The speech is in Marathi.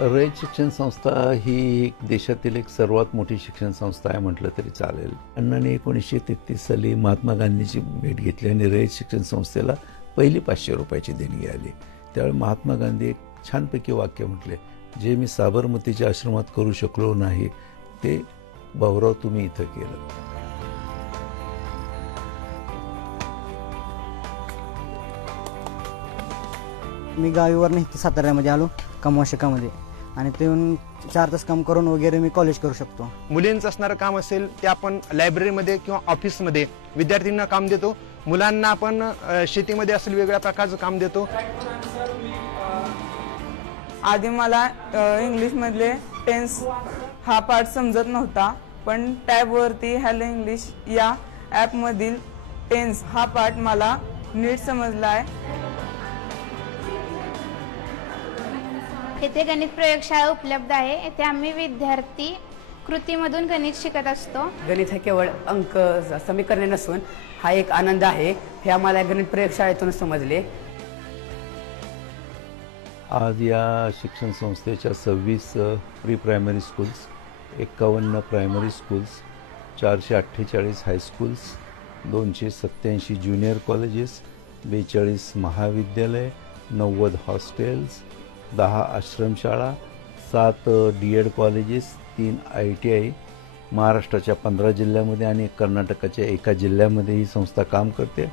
रयत शिक्षण संस्था ही एक देशातील एक सर्वात मोठी शिक्षण संस्था आहे म्हटलं तरी चालेल. अण्णाने एकोणीसशे तेहतीस साली महात्मा गांधीची भेट घेतली आणि रयत शिक्षण संस्थेला पहिली पाचशे रुपयाची देणगी आली. त्यावेळी महात्मा गांधी एक छानपैकी वाक्य म्हटले जे मी साबरमतीच्या आश्रमात करू शकलो नाही ते भाऊराव तुम्ही इथं केलं. मी गावीवर नाही साताऱ्यामध्ये आलो कमवा शिकामध्ये आणि ते येऊन चार तास काम करून वगैरे मी कॉलेज करू शकतो. मुलींचं असणारं काम असेल ते आपण लायब्ररीमध्ये किंवा ऑफिसमध्ये विद्यार्थ्यांना काम देतो. मुलांना आपण अ, शेतीमध्ये असेल वेगळ्या प्रकारचं काम देतो. आधी मला अ, इंग्लिशमधले टेन्स हा पार्ट समजत नव्हता पण टॅबवरती हॅलो इंग्लिश या ॲपमधील टेन्स हा पार्ट मला नीट समजला आहे येथे गणित प्रयोगशाळा उपलब्ध आहे. येथे आम्ही विद्यार्थी कृतीमधून गणित शिकत असतो. गणित हे केवळ अंक समीकरणे नसून हा एक आनंद आहे. हे आम्हाला गणित प्रयोगशाळेतून समजले. आज या शिक्षण संस्थेच्या सव्वीस प्री प्रायमरी स्कूल्स एकावन्न प्रायमरी स्कूल्स चारशे अठ्ठेचाळीस हायस्कूल्स दोनशे सत्याऐंशी ज्युनियर कॉलेजेस बेचाळीस महाविद्यालय नव्वद हॉस्टेल्स दहा आश्रमशाळा सात डी एड कॉलेजेस तीन आय टी आय महाराष्ट्राच्या पंधरा जिल्ह्यामध्ये आणि कर्नाटकाच्या एका जिल्ह्यामध्ये ही संस्था काम करते.